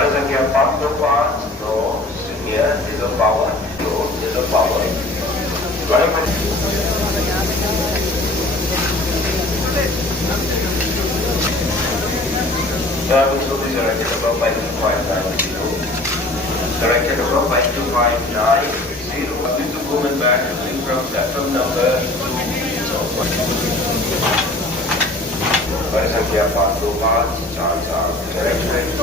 गाड़ी संख्या 525 नो शून्य 0 power Travel to the directed above by 2590. Directed above by 2590. With the woman back from platform number 2. गाड़ी संख्या 525 44 directed